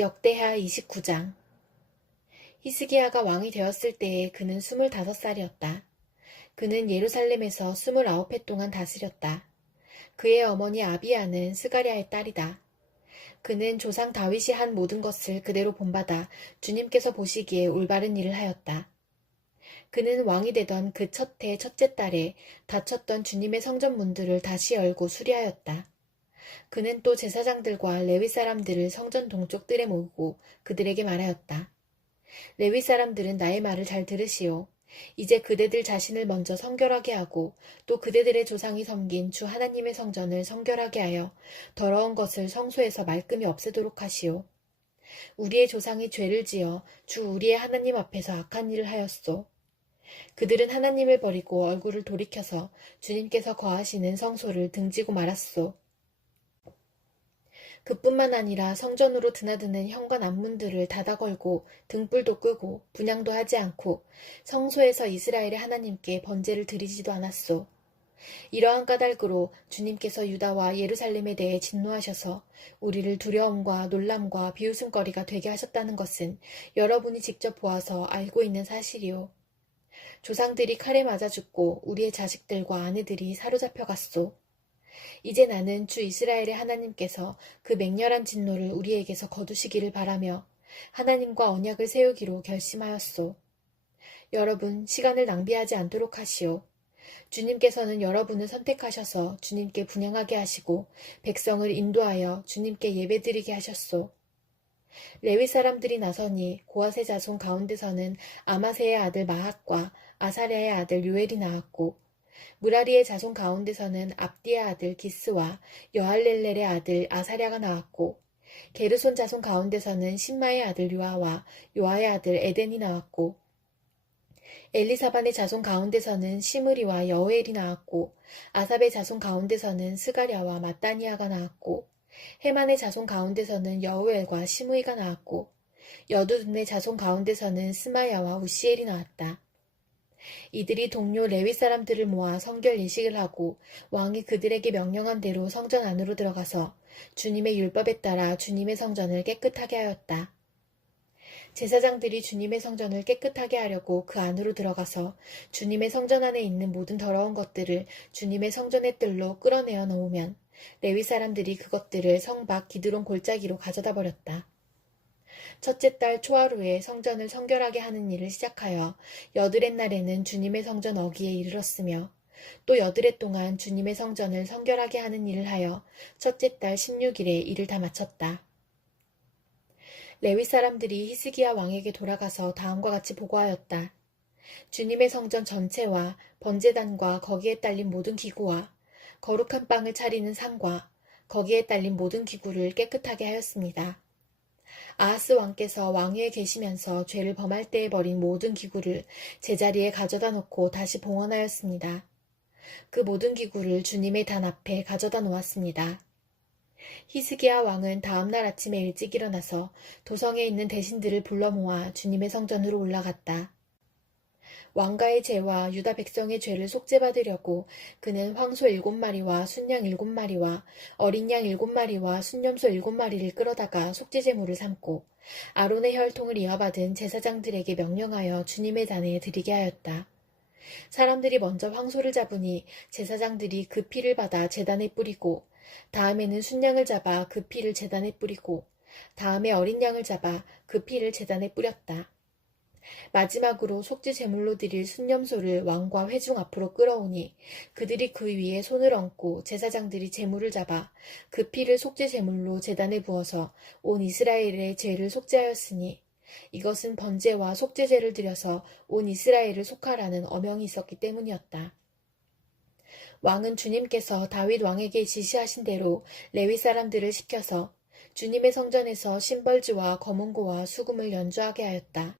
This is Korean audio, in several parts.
역대하 29장. 히스기야가 왕이 되었을 때에 그는 25살이었다. 그는 예루살렘에서 29해 동안 다스렸다. 그의 어머니 아비야는 스가랴의 딸이다. 그는 조상 다윗이 한 모든 것을 그대로 본받아 주님께서 보시기에 올바른 일을 하였다. 그는 왕이 되던 그 첫 해 첫째 달에 닫혔던 주님의 성전 문들을 다시 열고 수리하였다. 그는 또 제사장들과 레위 사람들을 성전 동쪽 뜰에 모으고 그들에게 말하였다. 레위 사람들은 나의 말을 잘 들으시오. 이제 그대들 자신을 먼저 성결하게 하고 또 그대들의 조상이 섬긴 주 하나님의 성전을 성결하게 하여 더러운 것을 성소에서 말끔히 없애도록 하시오. 우리의 조상이 죄를 지어 주 우리의 하나님 앞에서 악한 일을 하였소. 그들은 하나님을 버리고 얼굴을 돌이켜서 주님께서 거하시는 성소를 등지고 말았소. 그뿐만 아니라 성전으로 드나드는 현관 앞문들을 닫아 걸고 등불도 끄고 분향도 하지 않고 성소에서 이스라엘의 하나님께 번제를 드리지도 않았소. 이러한 까닭으로 주님께서 유다와 예루살렘에 대해 진노하셔서 우리를 두려움과 놀람과 비웃음거리가 되게 하셨다는 것은 여러분이 직접 보아서 알고 있는 사실이오. 조상들이 칼에 맞아 죽고 우리의 자식들과 아내들이 사로잡혀 갔소. 이제 나는 주 이스라엘의 하나님께서 그 맹렬한 진노를 우리에게서 거두시기를 바라며 하나님과 언약을 세우기로 결심하였소. 여러분, 시간을 낭비하지 않도록 하시오. 주님께서는 여러분을 선택하셔서 주님께 분향하게 하시고 백성을 인도하여 주님께 예배드리게 하셨소. 레위 사람들이 나서니 고핫의 자손 가운데서는 아마세의 아들 마핫과 아사랴의 아들 요엘이 나왔고 무라리의 자손 가운데서는 압디의 아들 기스와 여할렐렐의 아들 아사랴가 나왔고 게르손 자손 가운데서는 신마의 아들 요아와 요아의 아들 에덴이 나왔고 엘리사반의 자손 가운데서는 시므리와 여호엘이 나왔고 아삽의 자손 가운데서는 스가랴와 마따니아가 나왔고 헤만의 자손 가운데서는 여우엘과 시므이가 나왔고 여두둔의 자손 가운데서는 스마야와 우시엘이 나왔다. 이들이 동료 레위 사람들을 모아 성결 예식을 하고 왕이 그들에게 명령한 대로 성전 안으로 들어가서 주님의 율법에 따라 주님의 성전을 깨끗하게 하였다. 제사장들이 주님의 성전을 깨끗하게 하려고 그 안으로 들어가서 주님의 성전 안에 있는 모든 더러운 것들을 주님의 성전의 뜰로 끌어내어 놓으면 레위 사람들이 그것들을 성 밖 기드론 골짜기로 가져다 버렸다. 첫째 달 초하루에 성전을 성결하게 하는 일을 시작하여 여드렛 날에는 주님의 성전 어기에 이르렀으며 또 여드렛 동안 주님의 성전을 성결하게 하는 일을 하여 첫째 달 16일에 일을 다 마쳤다. 레위 사람들이 히스기야 왕에게 돌아가서 다음과 같이 보고하였다. 주님의 성전 전체와 번제단과 거기에 딸린 모든 기구와 거룩한 빵을 차리는 상과 거기에 딸린 모든 기구를 깨끗하게 하였습니다. 아하스 왕께서 왕위에 계시면서 죄를 범할 때에 버린 모든 기구를 제자리에 가져다 놓고 다시 봉헌하였습니다. 그 모든 기구를 주님의 단 앞에 가져다 놓았습니다. 히스기야 왕은 다음날 아침에 일찍 일어나서 도성에 있는 대신들을 불러 모아 주님의 성전으로 올라갔다. 왕가의 죄와 유다 백성의 죄를 속죄받으려고 그는 황소 7마리와 순양 7마리와 어린 양 7마리와 순염소 7마리를 끌어다가 속죄제물을 삼고 아론의 혈통을 이어받은 제사장들에게 명령하여 주님의 단에 드리게 하였다. 사람들이 먼저 황소를 잡으니 제사장들이 그 피를 받아 제단에 뿌리고 다음에는 순양을 잡아 그 피를 제단에 뿌리고 다음에 어린 양을 잡아 그 피를 제단에 뿌렸다. 마지막으로 속죄 제물로 드릴 순염소를 왕과 회중 앞으로 끌어오니 그들이 그 위에 손을 얹고 제사장들이 제물을 잡아 그 피를 속죄 제물로 제단에 부어서 온 이스라엘의 죄를 속죄하였으니 이것은 번제와 속죄제를 드려서 온 이스라엘을 속하라는 어명이 있었기 때문이었다. 왕은 주님께서 다윗 왕에게 지시하신 대로 레위 사람들을 시켜서 주님의 성전에서 심벌지와 거문고와 수금을 연주하게 하였다.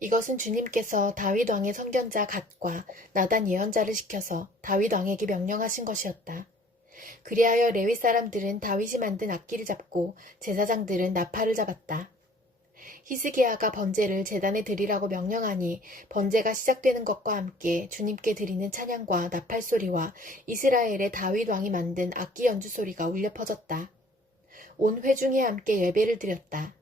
이것은 주님께서 다윗 왕의 선견자 갓과 나단 예언자를 시켜서 다윗 왕에게 명령하신 것이었다. 그리하여 레위 사람들은 다윗이 만든 악기를 잡고 제사장들은 나팔을 잡았다. 히스기야가 번제를 제단에 드리라고 명령하니 번제가 시작되는 것과 함께 주님께 드리는 찬양과 나팔소리와 이스라엘의 다윗 왕이 만든 악기 연주 소리가 울려 퍼졌다. 온 회중이 함께 예배를 드렸다.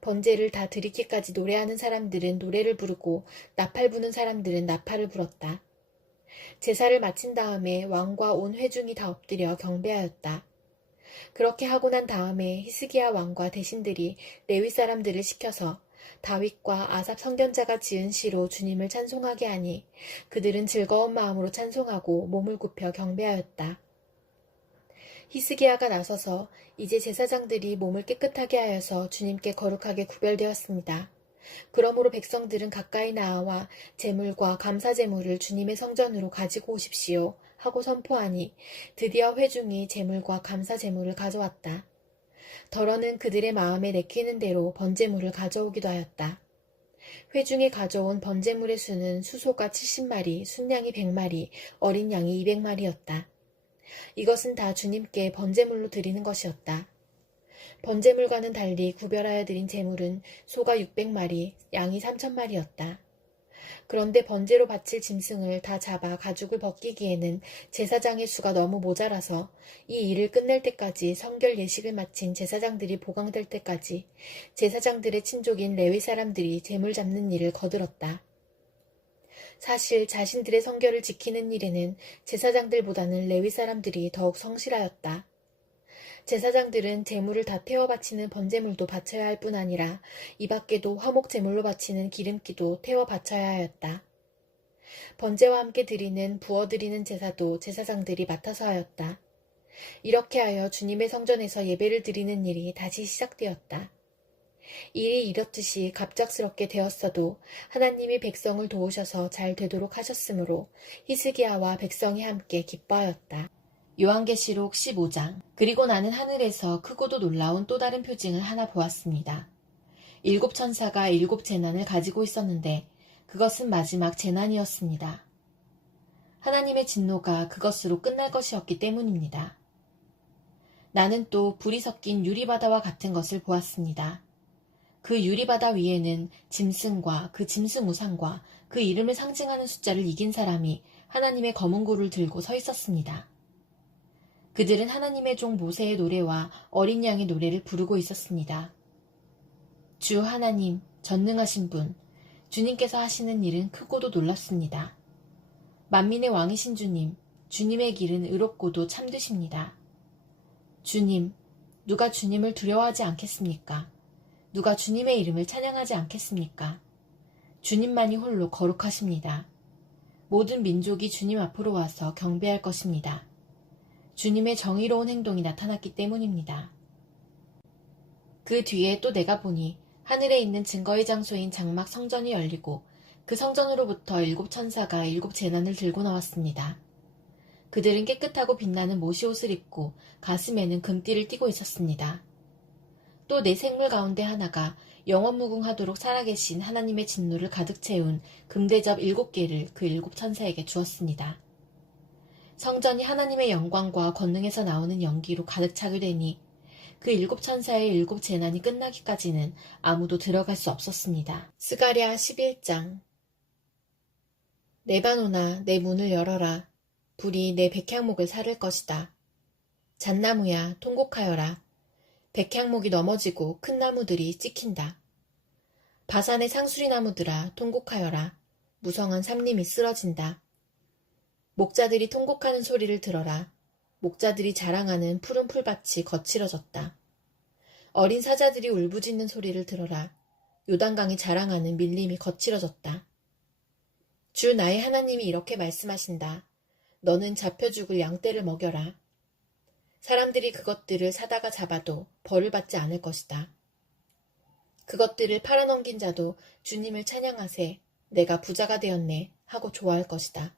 번제를 다 드리기까지 노래하는 사람들은 노래를 부르고 나팔 부는 사람들은 나팔을 불었다. 제사를 마친 다음에 왕과 온 회중이 다 엎드려 경배하였다. 그렇게 하고 난 다음에 히스기야 왕과 대신들이 레위 사람들을 시켜서 다윗과 아삽 선견자가 지은 시로 주님을 찬송하게 하니 그들은 즐거운 마음으로 찬송하고 몸을 굽혀 경배하였다. 히스기야가 나서서 이제 제사장들이 몸을 깨끗하게 하여서 주님께 거룩하게 구별되었습니다. 그러므로 백성들은 가까이 나와 제물과 감사제물을 주님의 성전으로 가지고 오십시오 하고 선포하니 드디어 회중이 제물과 감사제물을 가져왔다. 더러는 그들의 마음에 내키는 대로 번제물을 가져오기도 하였다. 회중이 가져온 번제물의 수는 수소가 70마리, 순양이 100마리, 어린 양이 200마리였다. 이것은 다 주님께 번제물로 드리는 것이었다. 번제물과는 달리 구별하여 드린 제물은 소가 600마리, 양이 3000마리였다. 그런데 번제로 바칠 짐승을 다 잡아 가죽을 벗기기에는 제사장의 수가 너무 모자라서 이 일을 끝낼 때까지 성결 예식을 마친 제사장들이 보강될 때까지 제사장들의 친족인 레위 사람들이 제물 잡는 일을 거들었다. 사실 자신들의 성결을 지키는 일에는 제사장들보다는 레위 사람들이 더욱 성실하였다. 제사장들은 제물을 다 태워 바치는 번제물도 바쳐야 할 뿐 아니라 이 밖에도 화목 제물로 바치는 기름기도 태워 바쳐야 하였다. 번제와 함께 드리는 부어드리는 제사도 제사장들이 맡아서 하였다. 이렇게 하여 주님의 성전에서 예배를 드리는 일이 다시 시작되었다. 일이 이렇듯이 갑작스럽게 되었어도 하나님이 백성을 도우셔서 잘 되도록 하셨으므로 히스기야와 백성이 함께 기뻐하였다. 요한계시록 15장. 그리고 나는 하늘에서 크고도 놀라운 또 다른 표징을 하나 보았습니다. 7 천사가 7 재난을 가지고 있었는데 그것은 마지막 재난이었습니다. 하나님의 진노가 그것으로 끝날 것이었기 때문입니다. 나는 또 불이 섞인 유리바다와 같은 것을 보았습니다. 그 유리바다 위에는 짐승과 그 짐승 우상과 그 이름을 상징하는 숫자를 이긴 사람이 하나님의 검은 고를 들고 서 있었습니다. 그들은 하나님의 종 모세의 노래와 어린 양의 노래를 부르고 있었습니다. 주 하나님, 전능하신 분, 주님께서 하시는 일은 크고도 놀랍습니다. 만민의 왕이신 주님, 주님의 길은 의롭고도 참되십니다. 주님, 누가 주님을 두려워하지 않겠습니까? 누가 주님의 이름을 찬양하지 않겠습니까? 주님만이 홀로 거룩하십니다. 모든 민족이 주님 앞으로 와서 경배할 것입니다. 주님의 정의로운 행동이 나타났기 때문입니다. 그 뒤에 또 내가 보니 하늘에 있는 증거의 장소인 장막 성전이 열리고 그 성전으로부터 7 천사가 7 재난을 들고 나왔습니다. 그들은 깨끗하고 빛나는 모시옷을 입고 가슴에는 금띠를 띠고 있었습니다. 또 네 생물 가운데 하나가 영원무궁하도록 살아계신 하나님의 진노를 가득 채운 금대접 7개를 그 7 천사에게 주었습니다. 성전이 하나님의 영광과 권능에서 나오는 연기로 가득 차게 되니 그 7 천사의 7 재난이 끝나기까지는 아무도 들어갈 수 없었습니다. 스가랴 11장. 레바논아, 내 문을 열어라. 불이 내 백향목을 사를 것이다. 잣나무야, 통곡하여라. 백향목이 넘어지고 큰 나무들이 찍힌다. 바산의 상수리 나무들아, 통곡하여라. 무성한 삼림이 쓰러진다. 목자들이 통곡하는 소리를 들어라. 목자들이 자랑하는 푸른 풀밭이 거칠어졌다. 어린 사자들이 울부짖는 소리를 들어라. 요단강이 자랑하는 밀림이 거칠어졌다. 주 나의 하나님이 이렇게 말씀하신다. 너는 잡혀 죽을 양떼를 먹여라. 사람들이 그것들을 사다가 잡아도 벌을 받지 않을 것이다. 그것들을 팔아넘긴 자도 주님을 찬양하세. 내가 부자가 되었네 하고 좋아할 것이다.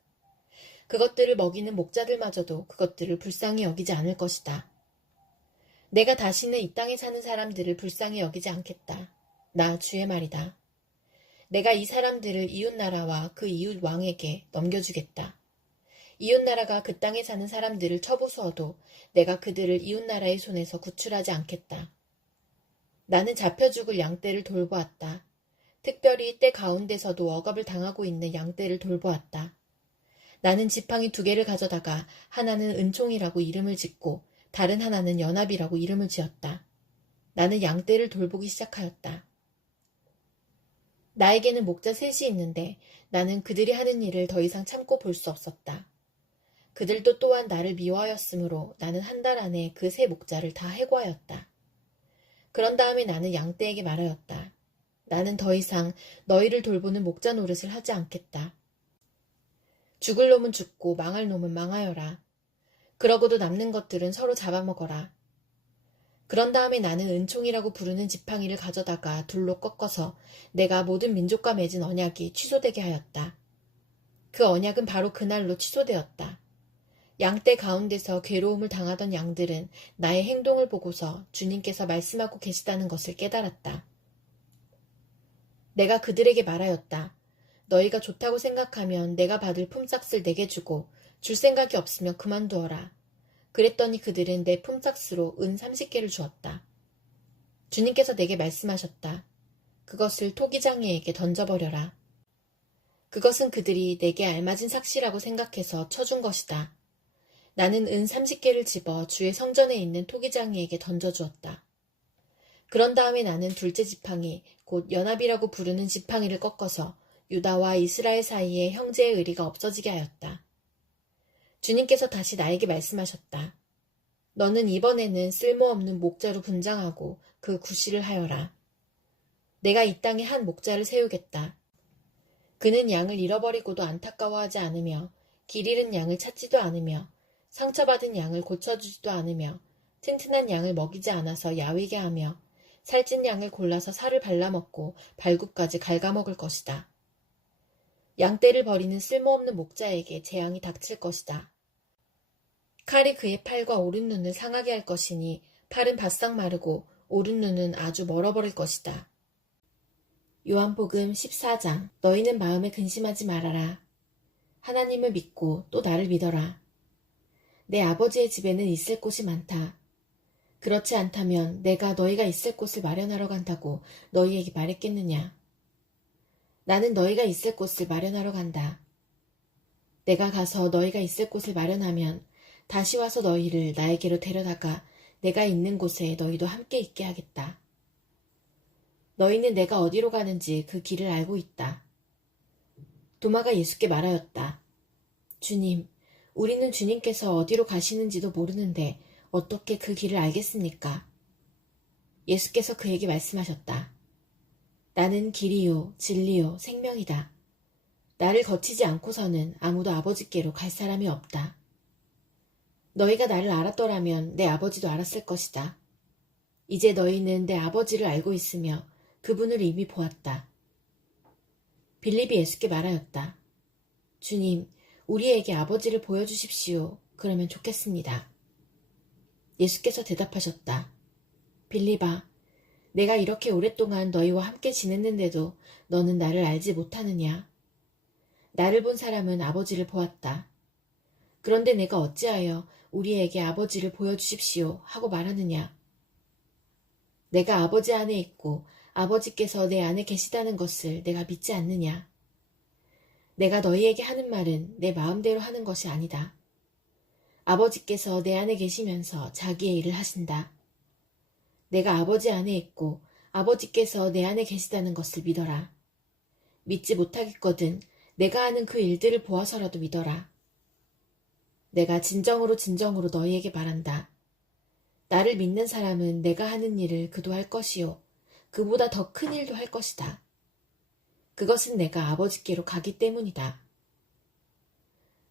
그것들을 먹이는 목자들마저도 그것들을 불쌍히 여기지 않을 것이다. 내가 다시는 이 땅에 사는 사람들을 불쌍히 여기지 않겠다. 나 주의 말이다. 내가 이 사람들을 이웃나라와 그 이웃 왕에게 넘겨주겠다. 이웃나라가 그 땅에 사는 사람들을 쳐부수어도 내가 그들을 이웃나라의 손에서 구출하지 않겠다. 나는 잡혀 죽을 양떼를 돌보았다. 특별히 때 가운데서도 억압을 당하고 있는 양떼를 돌보았다. 나는 지팡이 2개를 가져다가 하나는 은총이라고 이름을 짓고 다른 하나는 연합이라고 이름을 지었다. 나는 양떼를 돌보기 시작하였다. 나에게는 목자 셋이 있는데 나는 그들이 하는 일을 더 이상 참고 볼 수 없었다. 그들도 또한 나를 미워하였으므로 나는 한 달 안에 그 세 목자를 다 해고하였다. 그런 다음에 나는 양떼에게 말하였다. 나는 더 이상 너희를 돌보는 목자 노릇을 하지 않겠다. 죽을 놈은 죽고 망할 놈은 망하여라. 그러고도 남는 것들은 서로 잡아먹어라. 그런 다음에 나는 은총이라고 부르는 지팡이를 가져다가 둘로 꺾어서 내가 모든 민족과 맺은 언약이 취소되게 하였다. 그 언약은 바로 그날로 취소되었다. 양떼 가운데서 괴로움을 당하던 양들은 나의 행동을 보고서 주님께서 말씀하고 계시다는 것을 깨달았다. 내가 그들에게 말하였다. 너희가 좋다고 생각하면 내가 받을 품삯을 내게 주고 줄 생각이 없으면 그만두어라. 그랬더니 그들은 내 품삯으로 은 30개를 주었다. 주님께서 내게 말씀하셨다. 그것을 토기장이에게 던져버려라. 그것은 그들이 내게 알맞은 삭시라고 생각해서 쳐준 것이다. 나는 은 30개를 집어 주의 성전에 있는 토기장이에게 던져주었다. 그런 다음에 나는 둘째 지팡이, 곧 연합이라고 부르는 지팡이를 꺾어서 유다와 이스라엘 사이에 형제의 의리가 없어지게 하였다. 주님께서 다시 나에게 말씀하셨다. 너는 이번에는 쓸모없는 목자로 분장하고 그 구실을 하여라. 내가 이 땅에 한 목자를 세우겠다. 그는 양을 잃어버리고도 안타까워하지 않으며 길 잃은 양을 찾지도 않으며 상처받은 양을 고쳐주지도 않으며 튼튼한 양을 먹이지 않아서 야위게 하며 살찐 양을 골라서 살을 발라먹고 발굽까지 갉아먹을 것이다. 양떼를 버리는 쓸모없는 목자에게 재앙이 닥칠 것이다. 칼이 그의 팔과 오른눈을 상하게 할 것이니 팔은 바싹 마르고 오른눈은 아주 멀어버릴 것이다. 요한복음 14장. 너희는 마음에 근심하지 말아라. 하나님을 믿고 또 나를 믿어라. 내 아버지의 집에는 있을 곳이 많다. 그렇지 않다면 내가 너희가 있을 곳을 마련하러 간다고 너희에게 말했겠느냐. 나는 너희가 있을 곳을 마련하러 간다. 내가 가서 너희가 있을 곳을 마련하면 다시 와서 너희를 나에게로 데려다가 내가 있는 곳에 너희도 함께 있게 하겠다. 너희는 내가 어디로 가는지 그 길을 알고 있다. 도마가 예수께 말하였다. 주님, 우리는 주님께서 어디로 가시는지도 모르는데 어떻게 그 길을 알겠습니까? 예수께서 그에게 말씀하셨다. 나는 길이요, 진리요, 생명이다. 나를 거치지 않고서는 아무도 아버지께로 갈 사람이 없다. 너희가 나를 알았더라면 내 아버지도 알았을 것이다. 이제 너희는 내 아버지를 알고 있으며 그분을 이미 보았다. 빌립이 예수께 말하였다. 주님, 우리에게 아버지를 보여주십시오. 그러면 좋겠습니다. 예수께서 대답하셨다. 빌립아, 내가 이렇게 오랫동안 너희와 함께 지냈는데도 너는 나를 알지 못하느냐? 나를 본 사람은 아버지를 보았다. 그런데 내가 어찌하여 우리에게 아버지를 보여주십시오 하고 말하느냐? 내가 아버지 안에 있고 아버지께서 내 안에 계시다는 것을 내가 믿지 않느냐? 내가 너희에게 하는 말은 내 마음대로 하는 것이 아니다. 아버지께서 내 안에 계시면서 자기의 일을 하신다. 내가 아버지 안에 있고 아버지께서 내 안에 계시다는 것을 믿어라. 믿지 못하겠거든 내가 하는 그 일들을 보아서라도 믿어라. 내가 진정으로 너희에게 말한다. 나를 믿는 사람은 내가 하는 일을 그도 할 것이요 그보다 더 큰 일도 할 것이다. 그것은 내가 아버지께로 가기 때문이다.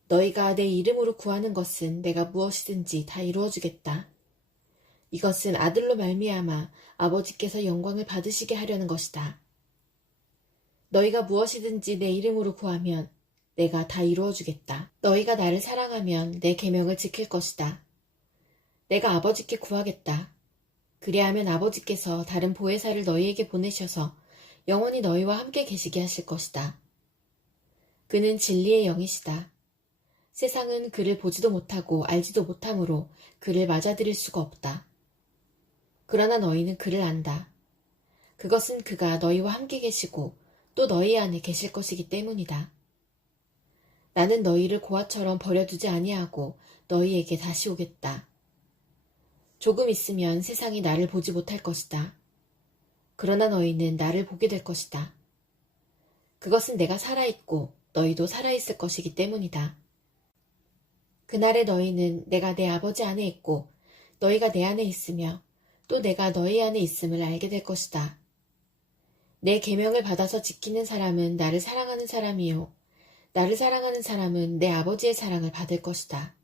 너희가 내 이름으로 구하는 것은 내가 무엇이든지 다 이루어주겠다. 이것은 아들로 말미암아 아버지께서 영광을 받으시게 하려는 것이다. 너희가 무엇이든지 내 이름으로 구하면 내가 다 이루어주겠다. 너희가 나를 사랑하면 내 계명을 지킬 것이다. 내가 아버지께 구하겠다. 그리하면 아버지께서 다른 보혜사를 너희에게 보내셔서 영원히 너희와 함께 계시게 하실 것이다. 그는 진리의 영이시다. 세상은 그를 보지도 못하고 알지도 못하므로 그를 맞아들일 수가 없다. 그러나 너희는 그를 안다. 그것은 그가 너희와 함께 계시고 또 너희 안에 계실 것이기 때문이다. 나는 너희를 고아처럼 버려두지 아니하고 너희에게 다시 오겠다. 조금 있으면 세상이 나를 보지 못할 것이다. 그러나 너희는 나를 보게 될 것이다. 그것은 내가 살아있고 너희도 살아있을 것이기 때문이다. 그날에 너희는 내가 내 아버지 안에 있고 너희가 내 안에 있으며 또 내가 너희 안에 있음을 알게 될 것이다. 내 계명을 받아서 지키는 사람은 나를 사랑하는 사람이요. 나를 사랑하는 사람은 내 아버지의 사랑을 받을 것이다.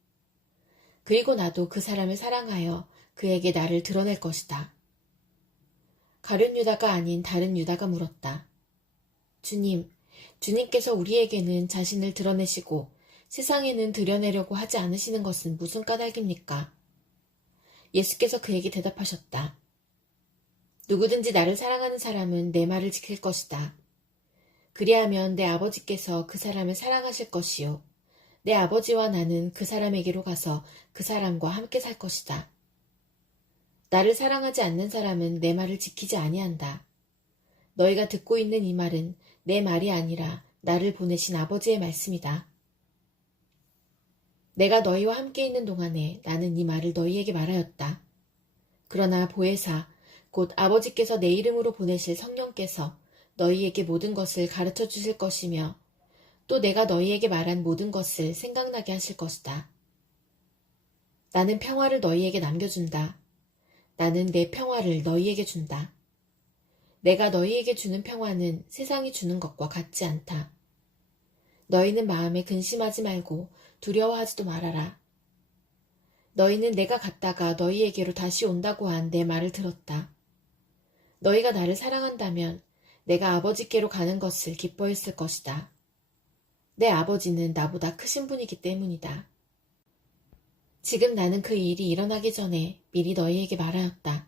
그리고 나도 그 사람을 사랑하여 그에게 나를 드러낼 것이다. 가룟 유다가 아닌 다른 유다가 물었다. 주님, 주님께서 우리에게는 자신을 드러내시고 세상에는 드러내려고 하지 않으시는 것은 무슨 까닭입니까? 예수께서 그에게 대답하셨다. 누구든지 나를 사랑하는 사람은 내 말을 지킬 것이다. 그리하면 내 아버지께서 그 사람을 사랑하실 것이요. 내 아버지와 나는 그 사람에게로 가서 그 사람과 함께 살 것이다. 나를 사랑하지 않는 사람은 내 말을 지키지 아니한다. 너희가 듣고 있는 이 말은 내 말이 아니라 나를 보내신 아버지의 말씀이다. 내가 너희와 함께 있는 동안에 나는 이 말을 너희에게 말하였다. 그러나 보혜사, 곧 아버지께서 내 이름으로 보내실 성령께서 너희에게 모든 것을 가르쳐 주실 것이며 또 내가 너희에게 말한 모든 것을 생각나게 하실 것이다. 나는 평화를 너희에게 남겨준다. 나는 내 평화를 너희에게 준다. 내가 너희에게 주는 평화는 세상이 주는 것과 같지 않다. 너희는 마음에 근심하지 말고 두려워하지도 말아라. 너희는 내가 갔다가 너희에게로 다시 온다고 한 내 말을 들었다. 너희가 나를 사랑한다면 내가 아버지께로 가는 것을 기뻐했을 것이다. 내 아버지는 나보다 크신 분이기 때문이다. 지금 나는 그 일이 일어나기 전에 미리 너희에게 말하였다.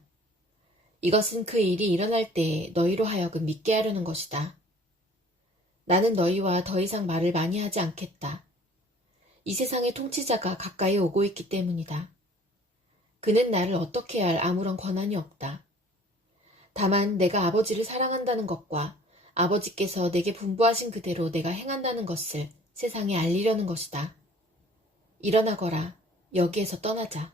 이것은 그 일이 일어날 때에 너희로 하여금 믿게 하려는 것이다. 나는 너희와 더 이상 말을 많이 하지 않겠다. 이 세상의 통치자가 가까이 오고 있기 때문이다. 그는 나를 어떻게 할 아무런 권한이 없다. 다만 내가 아버지를 사랑한다는 것과 아버지께서 내게 분부하신 그대로 내가 행한다는 것을 세상에 알리려는 것이다. 일어나거라. 여기에서 떠나자.